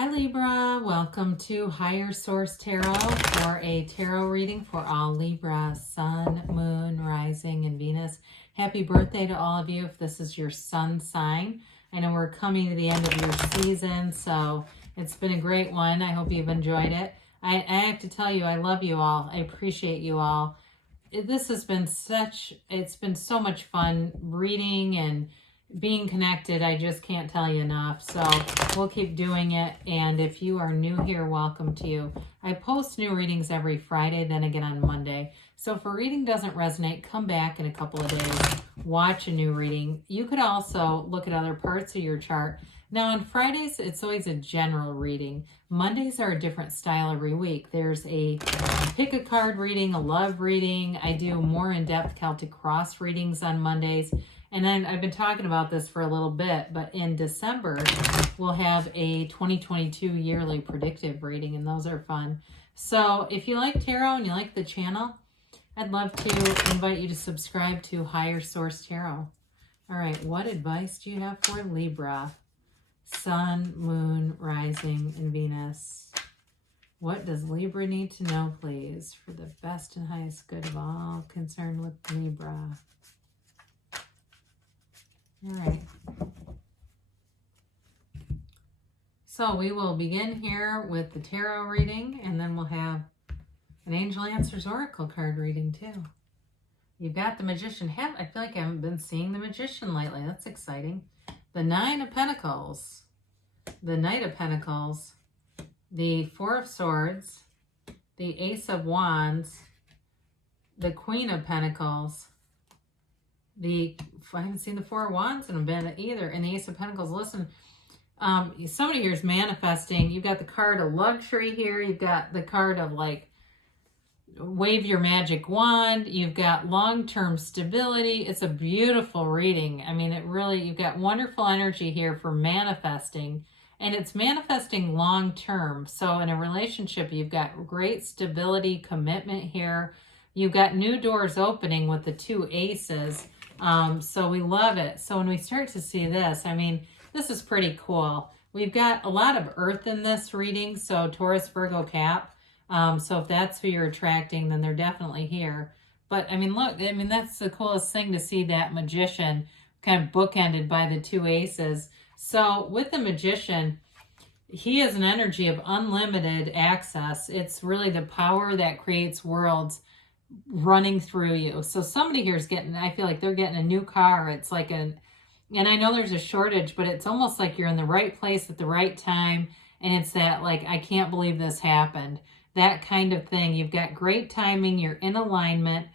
Hi Libra, welcome to Higher Source Tarot for a tarot reading for all Libra, Sun, Moon, Rising, and Venus. Happy birthday to all of you if this is your sun sign. I know we're coming to the end of your season, so it's been a great one. I hope you've enjoyed it. I have to tell you, I love you all. I appreciate you all. This has been it's been so much fun reading and being connected. I just can't tell you enough. So we'll keep doing it. And if you are new here, welcome to you. I post new readings every Friday, then again on Monday. So if a reading doesn't resonate, come back in a couple of days, watch a new reading. You could also look at other parts of your chart. Now on Fridays, it's always a general reading. Mondays are a different style every week. There's a pick a card reading, a love reading. I do more in-depth Celtic cross readings on Mondays. And then I've been talking about this for a little bit, but in December, we'll have a 2022 yearly predictive reading, and those are fun. So if you like tarot and you like the channel, I'd love to invite you to subscribe to Higher Source Tarot. All right, what advice do you have for Libra? Sun, Moon, Rising, and Venus. What does Libra need to know, please, for the best and highest good of all concerned with Libra? All right. So we will begin here with the tarot reading, and then we'll have an Angel Answers Oracle card reading too. You've got the Magician. I feel like I haven't been seeing the Magician lately. That's exciting. The Nine of Pentacles, the Knight of Pentacles, the Four of Swords, the Ace of Wands, the Queen of Pentacles, I haven't seen the Four of Wands in a bit either, and the Ace of Pentacles. Listen, somebody here is manifesting. You've got the card of luxury here. You've got the card of like wave your magic wand. You've got long-term stability. It's a beautiful reading. I mean, you've got wonderful energy here for manifesting, and it's manifesting long-term. So in a relationship, you've got great stability, commitment here. You've got new doors opening with the two aces. So we love it. So when we start to see this, I mean, this is pretty cool. We've got a lot of earth in this reading. So Taurus, Virgo, Cap. So if that's who you're attracting, then they're definitely here. But I mean, look, I mean, that's the coolest thing to see that Magician kind of bookended by the two aces. So with the Magician, he has an energy of unlimited access. It's really the power that creates worlds running through you. So somebody here is I feel like they're getting a new car. It's like and I know there's a shortage, but it's almost like you're in the right place at the right time. And it's that like, I can't believe this happened. That kind of thing. You've got great timing. You're in alignment.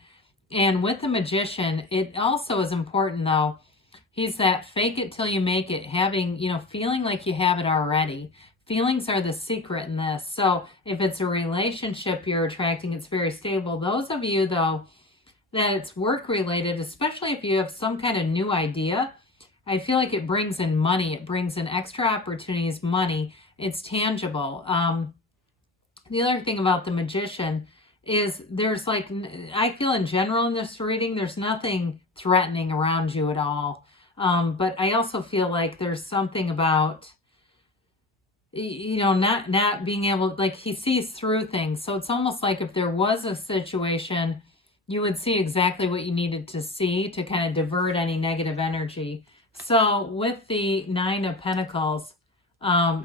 And with the Magician, it also is important though. He's that fake it till you make it, having, feeling like you have it already. Feelings are the secret in this. So if it's a relationship you're attracting, it's very stable. Those of you, though, that it's work related, especially if you have some kind of new idea, I feel like it brings in money. It brings in extra opportunities, money. It's tangible. The other thing about the Magician is there's like, I feel in general in this reading, there's nothing threatening around you at all. But I also feel like there's something about, not being able, like he sees through things. So it's almost like if there was a situation, you would see exactly what you needed to see to kind of divert any negative energy. So with the Nine of Pentacles,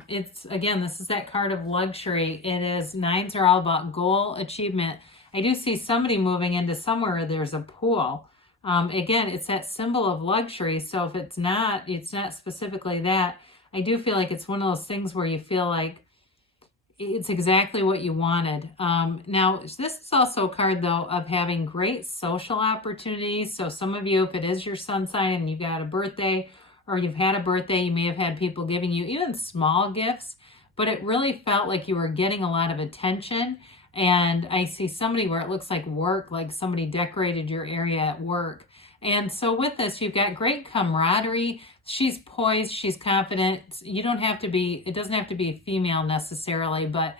it's, again, this is that card of luxury. It is, nines are all about goal achievement. I do see somebody moving into somewhere where there's a pool. Again, it's that symbol of luxury. So if it's not specifically that, I do feel like it's one of those things where you feel like it's exactly what you wanted. Now, this is also a card, though, of having great social opportunities. So some of you, if it is your sun sign and you've got a birthday or you've had a birthday, you may have had people giving you even small gifts, but it really felt like you were getting a lot of attention. And I see somebody where it looks like work, like somebody decorated your area at work. And so with this, you've got great camaraderie. She's poised, she's confident. It doesn't have to be a female necessarily, but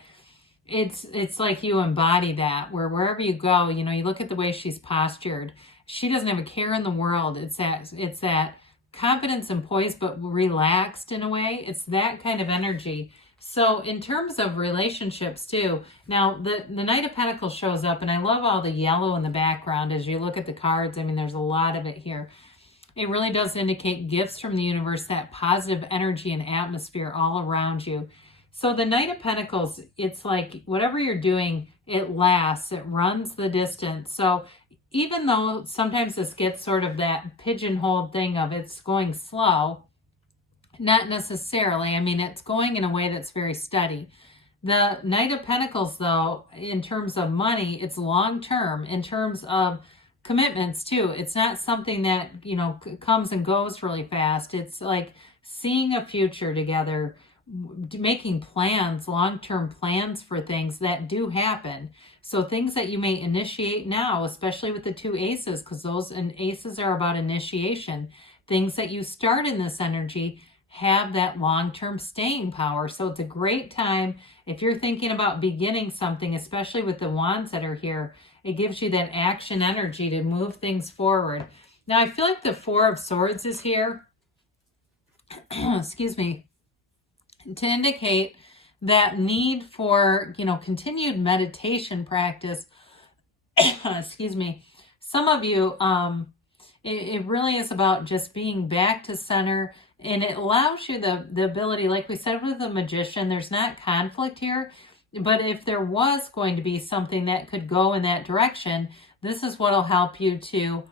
it's like you embody that, where wherever you go, you look at the way she's postured. She doesn't have a care in the world. It's that confidence and poise, but relaxed in a way. It's that kind of energy. So in terms of relationships too, now the Knight of Pentacles shows up, and I love all the yellow in the background as you look at the cards. I mean, there's a lot of it here. It really does indicate gifts from the universe, that positive energy and atmosphere all around you. So the Knight of Pentacles, it's like whatever you're doing, it lasts, it runs the distance. So even though sometimes this gets sort of that pigeonholed thing of it's going slow, not necessarily. I mean, it's going in a way that's very steady. The Knight of Pentacles, though, in terms of money, it's long-term. In terms of commitments, too, it's not something that, you know, comes and goes really fast. It's like seeing a future together, making plans, long-term plans for things that do happen. So things that you may initiate now, especially with the two aces, because those and aces are about initiation. Things that you start in this energy have that long-term staying power. So it's a great time if you're thinking about beginning something, especially with the wands that are here. It gives you that action energy to move things forward. Now, I feel like the Four of Swords is here. Excuse me. To indicate that need for, you know, continued meditation practice. Excuse me. Some of you, it really is about just being back to center, and it allows you the ability, like we said with the Magician, there's not conflict here, but if there was going to be something that could go in that direction, this is what will help you to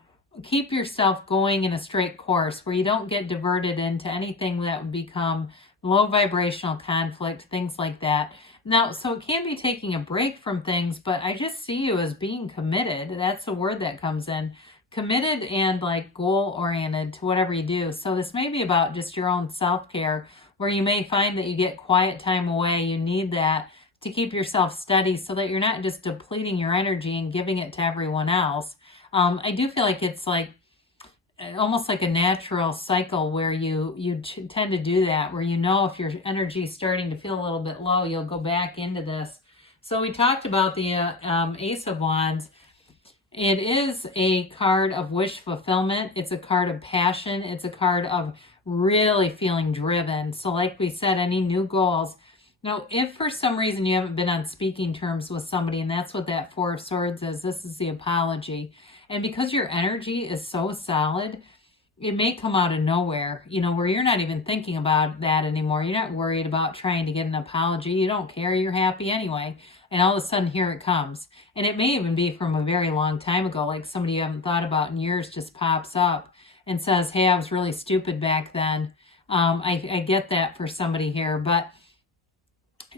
keep yourself going in a straight course where you don't get diverted into anything that would become low vibrational conflict, things like that. Now, so it can be taking a break from things, but I just see you as being committed. That's the word that comes in. Committed and like goal-oriented to whatever you do. So this may be about just your own self-care, where you may find that you get quiet time away. You need that to keep yourself steady so that you're not just depleting your energy and giving it to everyone else. I do feel like it's like almost like a natural cycle where you tend to do that, where you know if your energy is starting to feel a little bit low, you'll go back into this. So we talked about the Ace of Wands. It is a card of wish fulfillment. It's a card of passion. It's a card of really feeling driven. So like we said, any new goals. Now, if for some reason you haven't been on speaking terms with somebody, and that's what that Four of Swords is, this is the apology. And because your energy is so solid, it may come out of nowhere, you know, where you're not even thinking about that anymore. You're not worried about trying to get an apology. You don't care. You're happy anyway. And all of a sudden, here it comes. And it may even be from a very long time ago, like somebody you haven't thought about in years just pops up and says, hey, I was really stupid back then. I get that for somebody here. But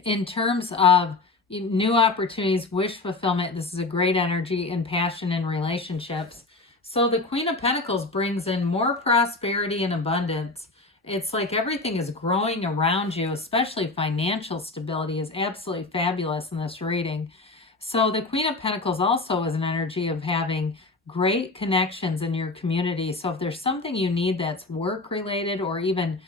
in terms of new opportunities, wish fulfillment, this is a great energy and passion in relationships. So the Queen of Pentacles brings in more prosperity and abundance. It's like everything is growing around you, especially financial stability is absolutely fabulous in this reading. So the Queen of Pentacles also is an energy of having great connections in your community. So if there's something you need that's work related, or even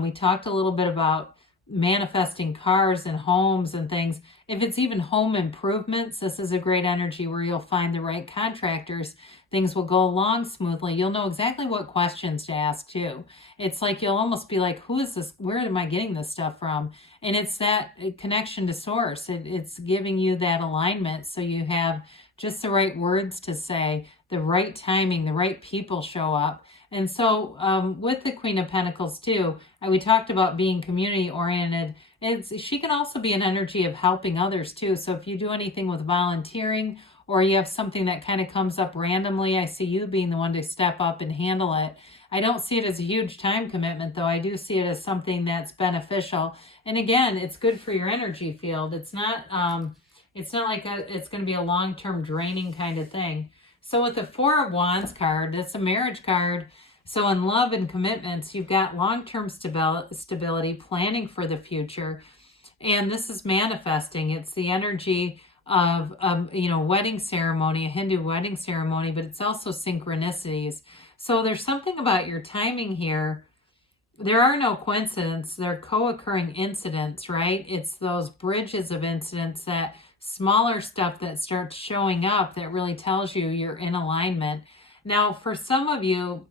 we talked a little bit about manifesting cars and homes and things. If it's even home improvements, this is a great energy where you'll find the right contractors. Things will go along smoothly. You'll know exactly what questions to ask too. It's like you'll almost be like, who is this? Where am I getting this stuff from? And it's that connection to source. It's giving you that alignment so you have just the right words to say, the right timing, the right people show up. And so with the Queen of Pentacles too, we talked about being community oriented. She can also be an energy of helping others too. So if you do anything with volunteering, or you have something that kind of comes up randomly, I see you being the one to step up and handle it. I don't see it as a huge time commitment though. I do see it as something that's beneficial. And again, it's good for your energy field. It's not like it's going to be a long-term draining kind of thing. So with the Four of Wands card, it's a marriage card. So in love and commitments, you've got long-term stability, planning for the future. And this is manifesting. It's the energy of, wedding ceremony, a Hindu wedding ceremony, but it's also synchronicities. So there's something about your timing here. There are no coincidences. They're co-occurring incidents, right? It's those bridges of incidents, that smaller stuff that starts showing up that really tells you you're in alignment. Now, for some of you,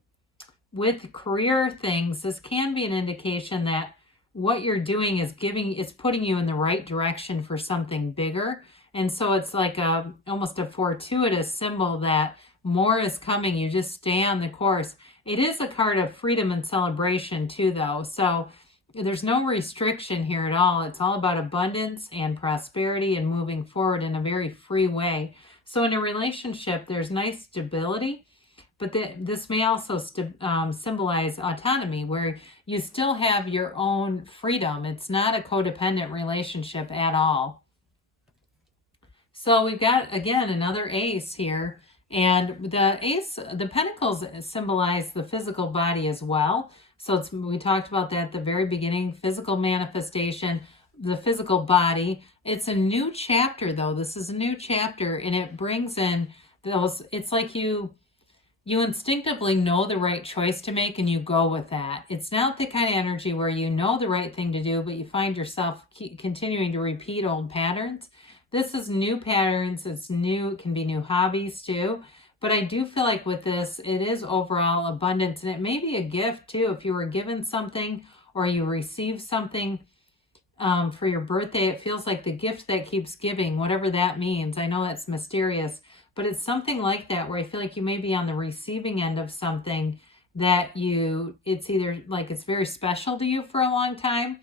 with career things, this can be an indication that what you're doing is putting you in the right direction for something bigger. And so it's like almost a fortuitous symbol that more is coming. You just stay on the course. It is a card of freedom and celebration too, though. So there's no restriction here at all. It's all about abundance and prosperity and moving forward in a very free way. So in a relationship, there's nice stability, but this may also symbolize autonomy, where you still have your own freedom. It's not a codependent relationship at all. So we've got, again, another ace here. And the pentacles symbolize the physical body as well. So we talked about that at the very beginning, physical manifestation, the physical body. It's a new chapter, though. This is a new chapter, and it brings in those, it's like you instinctively know the right choice to make and you go with that. It's not the kind of energy where you know the right thing to do, but you find yourself continuing to repeat old patterns. This is new patterns. It's new. It can be new hobbies too. But I do feel like with this, it is overall abundance. And it may be a gift too. If you were given something or you receive something for your birthday, it feels like the gift that keeps giving, whatever that means. I know that's mysterious, but it's something like that where I feel like you may be on the receiving end of something that it's either like it's very special to you for a long time,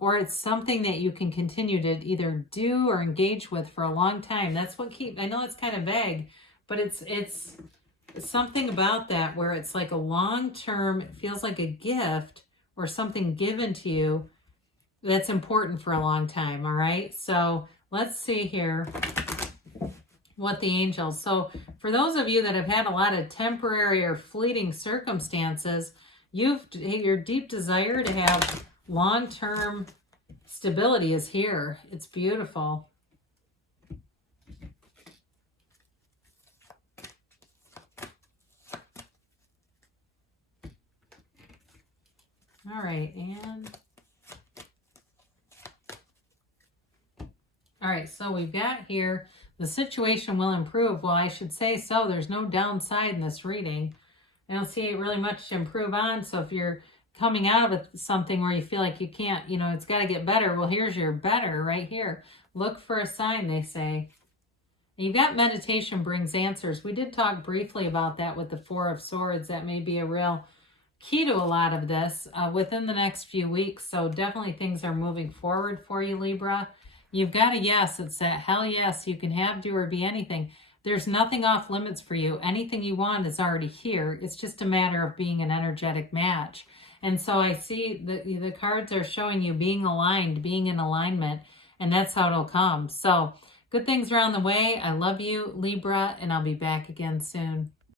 or it's something that you can continue to either do or engage with for a long time. That's what I know it's kind of vague, but it's something about that where it's like a long-term, it feels like a gift or something given to you that's important for a long time. All right. So let's see here what the angels. So for those of you that have had a lot of temporary or fleeting circumstances, your deep desire to have long-term stability is here. It's beautiful. All right, all right, so we've got here, the situation will improve. Well, I should say so. There's no downside in this reading. I don't see really much to improve on. So if you're coming out of something where you feel like you can't, it's got to get better. Well, here's your better right here. Look for a sign, they say. You got meditation brings answers. We did talk briefly about that with the Four of Swords. That may be a real key to a lot of this within the next few weeks. So definitely things are moving forward for you, Libra. You've got a yes. It's that hell yes. You can have, do, or be anything. There's nothing off limits for you. Anything you want is already here. It's just a matter of being an energetic match. And so I see the cards are showing you being aligned, being in alignment, and that's how it'll come. So good things are on the way. I love you, Libra, and I'll be back again soon.